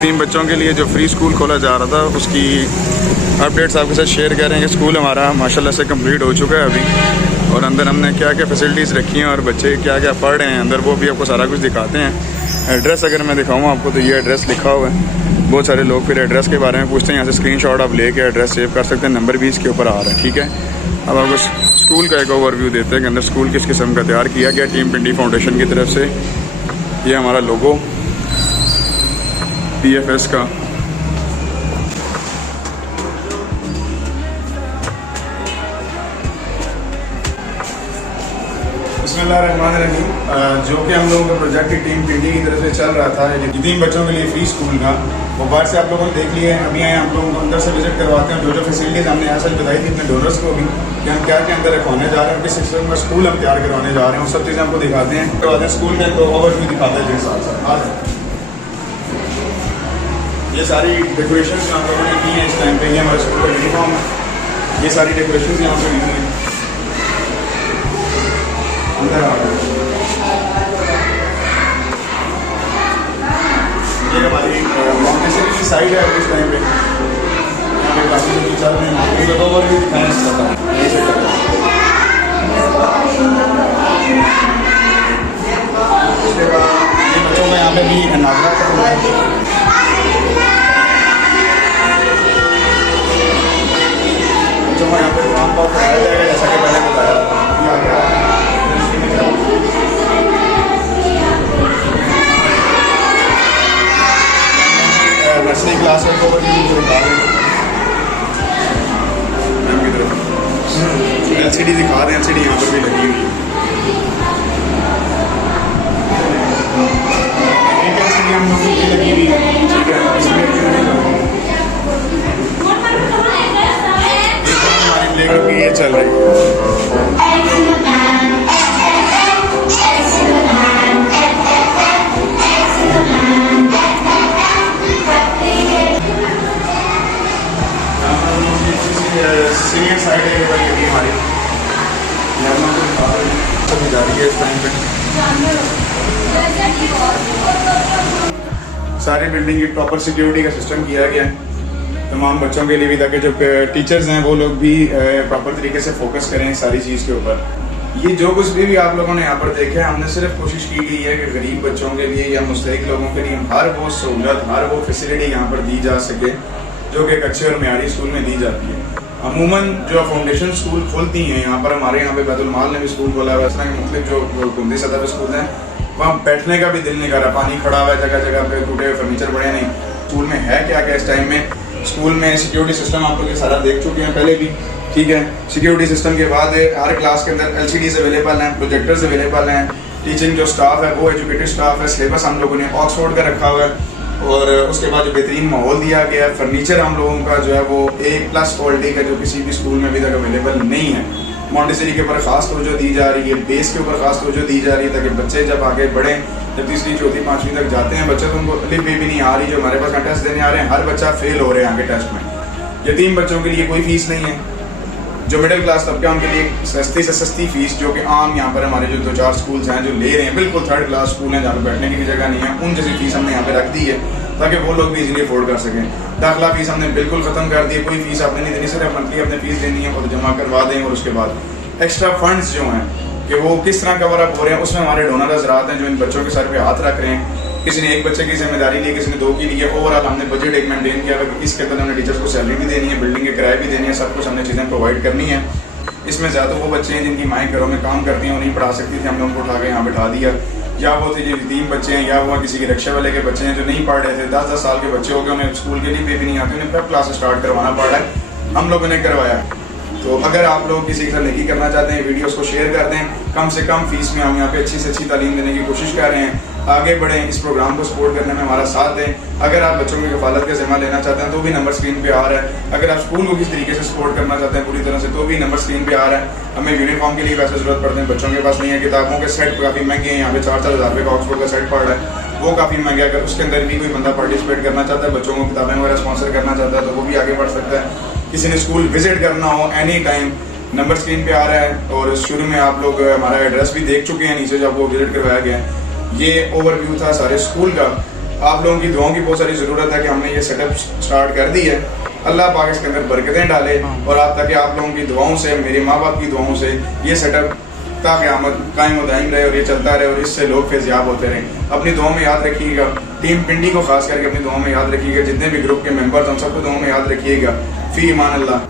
तीन बच्चों के लिए जो फ्री स्कूल खोला जा रहा था उसकी अपडेट्स आपके साथ शेयर कर रहे हैं कि स्कूल हमारा माशाल्लाह से कंप्लीट हो चुका है अभी, और अंदर हमने क्या क्या फैसिलिटीज़ रखी हैं और बच्चे क्या क्या पढ़ रहे हैं अंदर, वो भी आपको सारा कुछ दिखाते हैं। एड्रेस अगर मैं दिखाऊँ आपको तो ये एड्रेस लिखा हुआ है। बहुत सारे लोग फिर एड्रेस के बारे में पूछते हैं, यहाँ से स्क्रीनशॉट आप लेके एड्रेस सेव कर सकते हैं। नंबर भी इसके ऊपर आ रहा है, ठीक है। अब आपको स्कूल का एक ओवरव्यू देते हैं कि अंदर स्कूल किस किस्म का तैयार किया गया टीम पिंडी फाउंडेशन की तरफ से। ये हमारा लोगो PFS का। बिस्मिल्लाहिर्रहमानिर्रहीम। जो कि हम लोगों का प्रोजेक्ट टीम पिंडी की तरफ से चल रहा था यतीम बच्चों के लिए फ्री स्कूल का, वो बाहर से आप लोगों ने देख लिया है। अभी आए हम लोगों को अंदर से विजिट करवाते हैं। जो फैसिलिटीज़ हमने यहाँ से बताई थी अपने डोनर्स को भी कि हम क्या क्या अंदर रखवाने जा रहे हैं, किस सिस्टम का स्कूल हम तैयार करवाने जा रहे हैं, वो सब चीज़ें हमको दिखाते हैं। स्कूल का एक ओवरव्यू दिखाते हैं साथ साथ। ये सारी डेकोरेशन यहाँ पर उन्होंने की हैं इस टाइम पे। ये हमारे स्कूल का यूनिफॉर्म है। ये सारी डेकोरेशन यहाँ पर हुई हैं। अंदर आ गए ये हमारी मॉन्टेसरी की साइड है इस टाइम पे। यहाँ पे काफ़ी लोग चल रहे हैं। तो ओवरव्यू दिखाएं इसका। उसके बाद ये बच्चों का यहाँ पे भी नागरा चल रहा है। यहाँ पे काम पास कराया जाएगा जैसा कि पहले बताया। नर्सरी क्लास है तो LCD दिखा रहे हैं। LCD यहाँ पर भी लगी हुई है। एक LCD हम लोगों की लगी हुई है, ठीक है। इसमें ये चल रही है। सीनियर साइड है ये हमारी जा रही है इस टाइम पे। सारी बिल्डिंग की प्रॉपर सिक्योरिटी का सिस्टम किया गया है तमाम बच्चों के लिए भी, ताकि जो टीचर्स हैं वो लोग भी प्रॉपर तरीके से फोकस करें सारी चीज़ के ऊपर। ये जो कुछ भी आप लोगों ने यहाँ पर देखा है, हमने सिर्फ कोशिश की गई है कि गरीब बच्चों के लिए या मुस्तहिक लोगों के लिए हर वो सहूलत, हर वो फैसिलिटी यहाँ पर दी जा सके जो कि एक अच्छे और मेयारी स्कूल में दी जाती है। अमूमन जो फाउंडेशन स्कूल खुलती हैं यहाँ पर, हमारे यहाँ पे बैतुल माल ने भी स्कूल खोला हुआ है। इस तरह के मुख्तलिफ जो हुकूमती सतह पर स्कूल हैं वहाँ बैठने का भी दिल नहीं कर रहा। पानी खड़ा हुआ है जगह जगह पे, टूटे हुए फर्नीचर पड़े नहीं। स्कूल में है क्या क्या इस टाइम में? स्कूल में सिक्योरिटी सिस्टम आप लोग ये सारा देख चुके हैं पहले भी, ठीक है। सिक्योरिटी सिस्टम के बाद हर क्लास के अंदर LCDs अवेलेबल हैं, प्रोजेक्टर्स अवेलेबल हैं। टीचिंग जो स्टाफ है वो एजुकेटेड स्टाफ है। सिलेबस हम लोगों ने ऑक्सफोर्ड का रखा हुआ है। और उसके बाद जो बेहतरीन माहौल दिया गया है। फर्नीचर हम लोगों का जो है वो A+ क्वालिटी का, जो किसी भी स्कूल में अभी तक अवेलेबल नहीं है। मॉन्टेसरी के ऊपर खास तवज्जो दी जा रही है, बेस के ऊपर खास तवज्जो दी जा रही है, ताकि बच्चे जब आगे बढ़ें, जब तीसरी चौथी पाँचवीं तक जाते हैं बच्चे, तो उनको अलिफ बे भी नहीं आ रही। जो हमारे पास टेस्ट देने आ रहे हैं, हर बच्चा फेल हो रहे हैं आगे टेस्ट में। यतीम बच्चों के लिए कोई फीस नहीं है। जो मिडिल क्लास तबका उनके लिए सस्ती से सस्ती फीस, जो कि आम यहाँ पर हमारे जो 2-4 स्कूल्स हैं जो ले रहे हैं, बिल्कुल थर्ड क्लास स्कूल हैं जहाँ पर बैठने की भी जगह नहीं है, उन जैसी फीस हमने यहाँ पे रख दी है ताकि वो लोग भी इजीली अफोर्ड कर सकें। दाखिला फीस हमने बिल्कुल ख़त्म कर दी है। कोई फीस आपने नहीं देनी, सिर्फ मंथली अपने फीस देनी है और जमा करवा दें। और उसके बाद एक्स्ट्रा फंड्स जो हैं कि वो किस तरह कवर अप हो रहे हैं, उसमें हमारे डोनर हज़रात हैं जो इन बच्चों के सर पे हाथ रख रहे हैं। किसी ने एक बच्चे की जिम्मेदारी ली, किसी ने 2 की ली है। ओवरऑल हमने बजट एक मेंटेन किया कि इसके अंदर हमने टीचर्स को सैलरी भी देनी है, बिल्डिंग के किराए भी देनी है, सब कुछ हमने चीज़ें प्रोवाइड करनी है। इसमें ज़्यादा वो बच्चे हैं जिनकी माएँ घरों में काम करती हैं, वो नहीं पढ़ा सकती थी, हमने उनको उठा के यहाँ बैठा दिया। या वो थे जो यतीम बच्चे हैं, या वो किसी के रिक्शे वाले के बच्चे हैं जो नहीं पढ़ रहे थे। 10-10 साल के बच्चे हो गए, उन्हें स्कूल के लिए पे भी नहीं आते, उन्हें प्रेप क्लास स्टार्ट करवाना पड़ रहा है। हम लोगों ने करवाया। तो अगर आप लोग किसी के साथ नेकी करना चाहते हैं, वीडियोस को शेयर कर दें। कम से कम फीस में हम यहाँ पे अच्छी से अच्छी तालीम देने की कोशिश कर रहे हैं। आगे बढ़ें, इस प्रोग्राम को सपोर्ट करने में हमारा साथ दें। अगर आप बच्चों की कफालत का ज़िम्मा लेना चाहते हैं तो भी नंबर स्क्रीन पे आ रहा है। अगर आप स्कूल को किस तरीके से सपोर्ट करना चाहते हैं पूरी तरह से, तो भी नंबर स्क्रीन पे आ रहा है। हमें यूनिफॉर्म के लिए वैसे ज़रूरत पड़ती है, बच्चों के पास नहीं है। किताबों के सेट काफ़ी महंगे हैं, यहाँ पे 4-4 हज़ार रुपये का ऑक्सफोर्ड का सेट पड़ रहा है, वो काफ़ी महंगा है। अगर उसके अंदर भी कोई बंदा पार्टिसिपेट करना चाहता है, बच्चों को किताबें वगैरह स्पॉन्सर करना चाहता है, तो वो भी आगे बढ़ सकता है। किसी ने स्कूल विजिट करना हो एनी टाइम, नंबर स्क्रीन पे आ रहा है। और शुरू में आप लोग हमारा एड्रेस भी देख चुके हैं नीचे जब वो विजिट करवाया गया है। ये ओवरव्यू था सारे स्कूल का। आप लोगों की दुआओं की बहुत सारी ज़रूरत है कि हमने ये सेटअप स्टार्ट कर दी है। अल्लाह पाक इसके अंदर बरकतें डाले और आप ताकि आप लोगों की दुआओं से, मेरे माँ बाप की दुआओं से ये सेटअप ताकि आमद कायम व दायम रहे और ये चलता रहे और इससे लोग फैज़याब होते रहें। अपनी दुआओं में याद रखिएगा, टीम पिंडी को खास करके अपनी दुआओं में याद रखिएगा, जितने भी ग्रुप के मेंबर्स हम सबको दुआओं में याद रखिएगा। फ़ी ईमान अल्लाह।